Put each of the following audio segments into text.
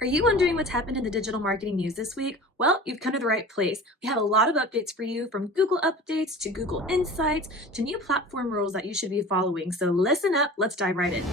Are you wondering what's happened in the digital marketing news this week? Well, you've come to the right place. We have a lot of updates for you, from Google updates to Google Insights to new platform rules that you should be following. So listen up, let's dive right in.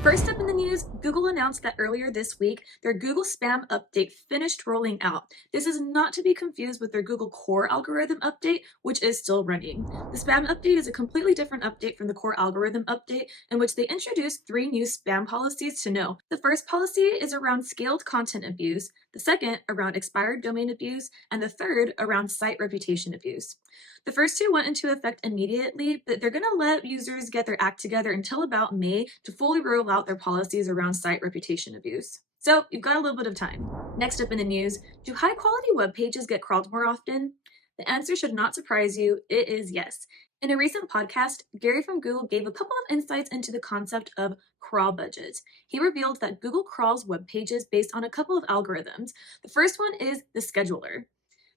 First up in the news, Google announced that earlier this week, their Google Spam update finished rolling out. This is not to be confused with their Google Core algorithm update, which is still running. The Spam update is a completely different update from the Core algorithm update, in which they introduced three new spam policies to know. The first policy is around scaled content abuse, the second around expired domain abuse, and the third around site reputation abuse. The first two went into effect immediately, but they're going to let users get their act together until about May to fully roll out their policies around site reputation abuse. So you've got a little bit of time. Next up in the news, do high quality web pages get crawled more often? The answer should not surprise you. It is yes. In a recent podcast, Gary from Google gave a couple of insights into the concept of crawl budgets. He revealed that Google crawls web pages based on a couple of algorithms. The first one is the scheduler.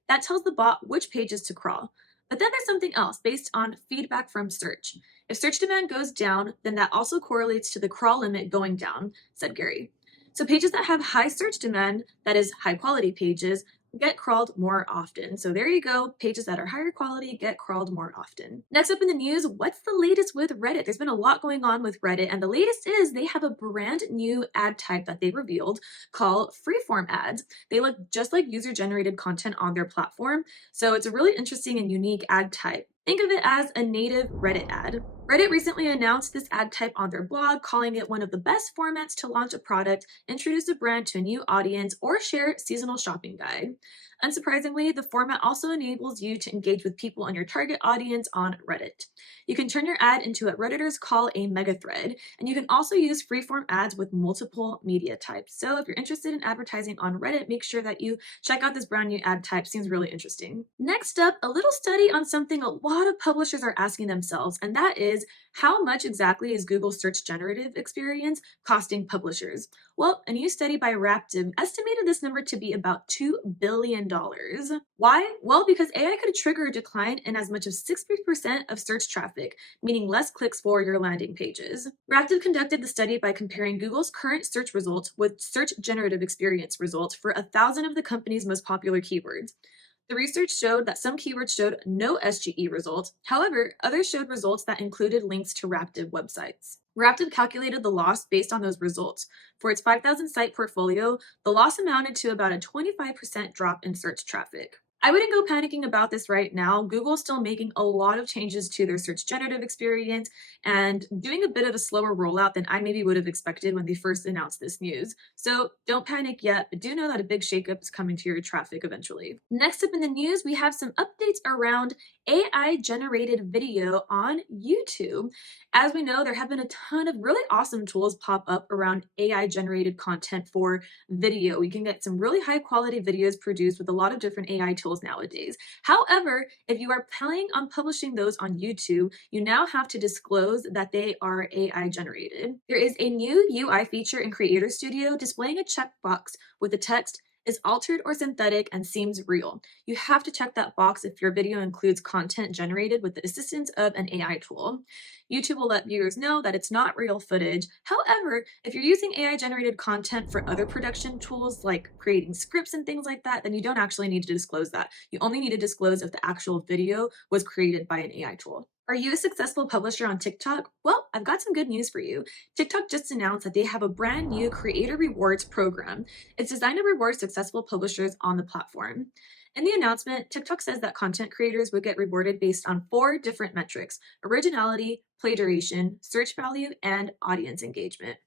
That tells the bot which pages to crawl. But then there's something else based on feedback from search. If search demand goes down, then that also correlates to the crawl limit going down, said Gary. So pages that have high search demand, that is high quality pages, get crawled more often. So there you go. Pages that are higher quality get crawled more often. Next up in the news, what's the latest with Reddit? There's been a lot going on with Reddit, and the latest is they have a brand new ad type that they revealed called freeform ads. They look just like user-generated content on their platform. So it's a really interesting and unique ad type. Think of it as a native Reddit ad. Reddit recently announced this ad type on their blog, calling it one of the best formats to launch a product, introduce a brand to a new audience, or share seasonal shopping guide. Unsurprisingly, the format also enables you to engage with people in your target audience on Reddit. You can turn your ad into what Redditors call a mega thread, and you can also use freeform ads with multiple media types. So if you're interested in advertising on Reddit, make sure that you check out this brand new ad type. Seems really interesting. Next up, a little study on something a lot of publishers are asking themselves, and that is, how much exactly is Google's search generative experience costing publishers? Well, a new study by Raptive estimated this number to be about $2 billion. Why? Well, because AI could trigger a decline in as much as 60% of search traffic, meaning less clicks for your landing pages. Raptive conducted the study by comparing Google's current search results with search generative experience results for 1,000 of the company's most popular keywords. The research showed that some keywords showed no SGE results. However, others showed results that included links to Raptive websites. Raptive calculated the loss based on those results. For its 5,000 site portfolio, the loss amounted to about a 25% drop in search traffic. I wouldn't go panicking about this right now. Google's still making a lot of changes to their search generative experience and doing a bit of a slower rollout than I maybe would have expected when they first announced this news. So don't panic yet, but do know that a big shakeup is coming to your traffic eventually. Next up in the news, we have some updates around AI generated video on YouTube. As we know, there have been a ton of really awesome tools pop up around AI generated content for video. You can get some really high quality videos produced with a lot of different AI tools nowadays. However, if you are planning on publishing those on YouTube, you now have to disclose that they are AI generated. There is a new UI feature in Creator Studio displaying a checkbox with the text is altered or synthetic and seems real. You have to check that box if your video includes content generated with the assistance of an AI tool. YouTube will let viewers know that it's not real footage. However, if you're using AI generated content for other production tools like creating scripts and things like that, then you don't actually need to disclose that. You only need to disclose if the actual video was created by an AI tool. Are you a successful publisher on TikTok? Well, I've got some good news for you. TikTok just announced that they have a brand new creator rewards program. It's designed to reward successful publishers on the platform. In the announcement, TikTok says that content creators would get rewarded based on 4 different metrics: originality, play duration, search value, and audience engagement.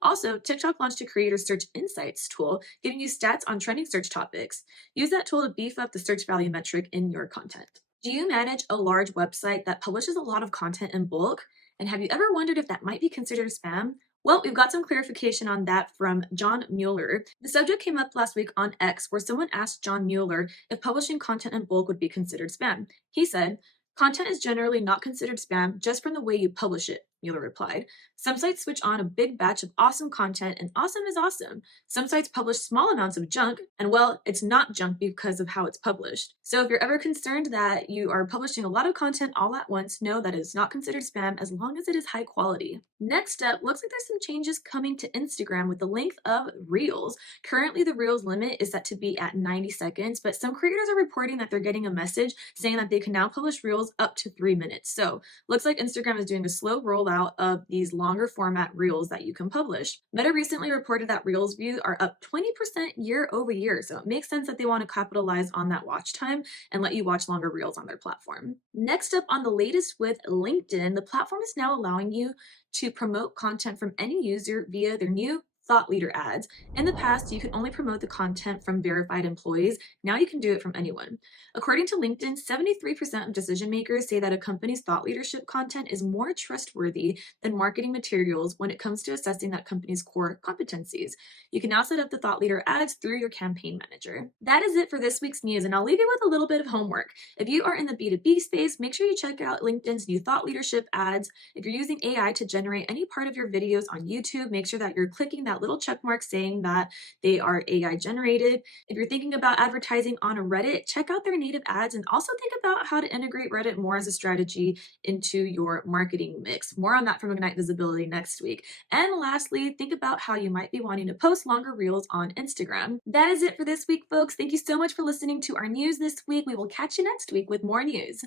Also, TikTok launched a creator search insights tool, giving you stats on trending search topics. Use that tool to beef up the search value metric in your content. Do you manage a large website that publishes a lot of content in bulk? And have you ever wondered if that might be considered spam? Well, we've got some clarification on that from John Mueller. The subject came up last week on X, where someone asked John Mueller if publishing content in bulk would be considered spam. He said, "Content is generally not considered spam just from the way you publish it. Mueller replied. Some sites switch on a big batch of awesome content, and awesome is awesome. Some sites publish small amounts of junk, and well, it's not junk because of how it's published. So if you're ever concerned that you are publishing a lot of content all at once, know that it is not considered spam as long as it is high quality. Next up, looks like there's some changes coming to Instagram with the length of Reels. Currently, the Reels limit is set to be at 90 seconds, but some creators are reporting that they're getting a message saying that they can now publish Reels up to 3 minutes. So looks like Instagram is doing a slow rollout of these longer format Reels that you can publish. Meta recently reported that Reels views are up 20% year over year, so it makes sense that they want to capitalize on that watch time and let you watch longer Reels on their platform. Next up on the latest with LinkedIn, the platform is now allowing you to promote content from any user via their new thought leader ads. In the past, you could only promote the content from verified employees. Now you can do it from anyone. According to LinkedIn, 73% of decision makers say that a company's thought leadership content is more trustworthy than marketing materials when it comes to assessing that company's core competencies. You can now set up the thought leader ads through your campaign manager. That is it for this week's news, and I'll leave you with a little bit of homework. If you are in the B2B space, make sure you check out LinkedIn's new thought leadership ads. If you're using AI to generate any part of your videos on YouTube, make sure that you're clicking that little check mark saying that they are AI generated. If you're thinking about advertising on a Reddit, check out their native ads and also think about how to integrate Reddit more as a strategy into your marketing mix. More on that from Ignite Visibility next week. And lastly, think about how you might be wanting to post longer reels on Instagram. That is it for this week, folks. Thank you so much for listening to our news this week. We will catch you next week with more news.